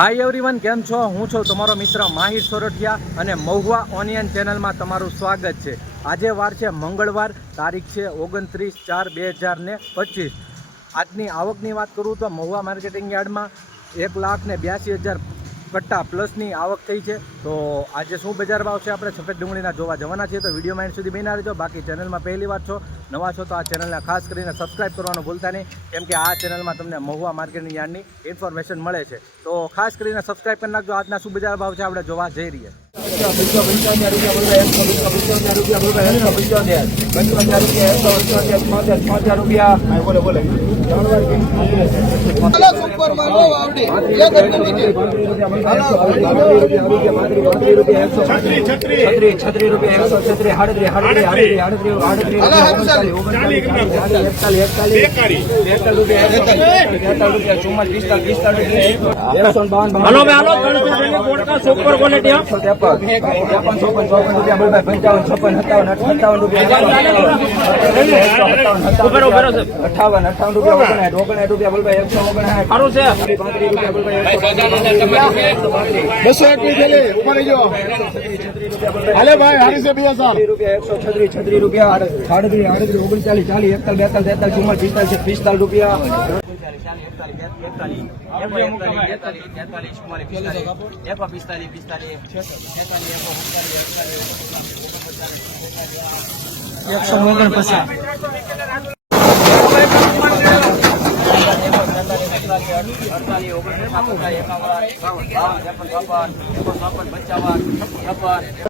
Hi everyone કેમ છો? હું છું તમારો મિત્ર માહિર સોરઠિયા અને મહુવા ઓનિયન ચેનલમાં તમારું સ્વાગત છે. આજે વાર છે મંગળવાર, તારીખ છે ઓગણત્રીસ ચાર બે હજાર ને પચીસ. આજની આવકની વાત કરું તો મહુવા માર્કેટિંગ યાર્ડમાં એક લાખ ને બ્યાસી હજાર કટ્ટા પ્લસની આવક થઈ છે. તો આજે શું બજાર ભાવ છે આપણે સફેદ ડુંગળીના જોવા જવાના છીએ. તો વીડિયો માઇન્ડ સુધી બહેના રહેજો. બાકી ચેનલમાં પહેલી વાર છો, નવા છો તો આ ચેનલને ખાસ કરીને સબસ્ક્રાઇબ કરવાનું ભૂલતા નહીં. કેમ કે આ ચેનલમાં તમને મહુવા માર્કેટની યાર્ડની ઇન્ફોર્મેશન મળે છે. તો ખાસ કરીને સબસ્ક્રાઇબ કરી નાખજો. આજના શું બજાર ભાવ છે આપણે જોવા જઈ રહીએ છત્રી રૂપિયા એકસો છત્રી હાડત્રી હાડત્રી હાડત્રી હાડત્રી હાડત્રી ઓગણચાલીસ એકતાલીસ એકતાલીસ બેતાલીસ રૂપિયા ચુમ્માલીસ પિસ્તાલીસ પિસ્તાલીસ એકસો બાવન હાલો ભાઈ હાડત્રી સુપર ક્વોલિટી એકસો ત્રેપન ત્રેપન રૂપિયા. અઠાવન અઠાવન રૂપિયા રૂપિયા બોલભાઈ એકસો ઓગણસાઠ સારું છે પાંત્રીસ રૂપિયા બોલભાઈ બસો એકવીસ થેલી ઉપર રૂપિયા એકસો ઓગણચાલીસ, ચાલીસ, એકતાલીસ, બેતાલીસ, તેતાલીસ ચુમ્માલીસ પિસ્તાલીસ પિસ્તાલીસ રૂપિયા એકસો ઓગણ પચાસ કરીએ છે ભાઈ ત્રેપન કરો ત્રેપન રૂપિયા સુપર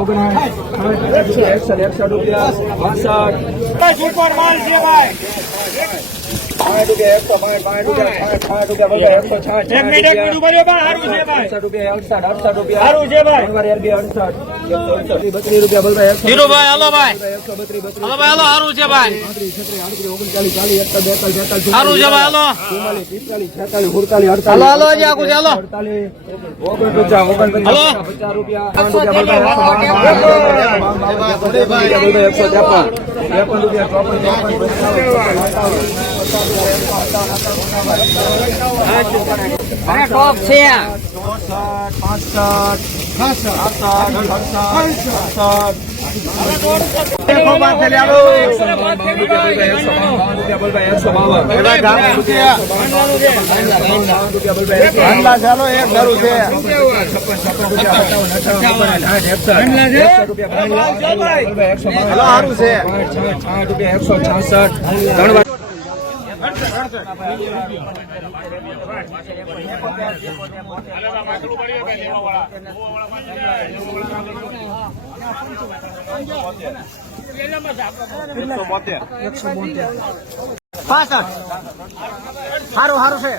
ઓગણસાઠ એકસઠ એકસઠ રૂપિયા બાસઠ એક મિનિટ એક મિનિટ રહ્યો પણ સારું છે ભાઈ સારું છે ભાઈ ધીરુભાઈ હાલો ભાઈ હાલો ભાઈ હાલો સારું છે ભાઈ સારું છે ભાઈ હાલો હાલો હાલો હજી આગળ ચાલો હાલો ટોપ છે ઠંડા ચાલો એક ધરું છે સારું છે. એકસો છાસઠ ધન્યવાદ પાસઠ સારું સારું છે.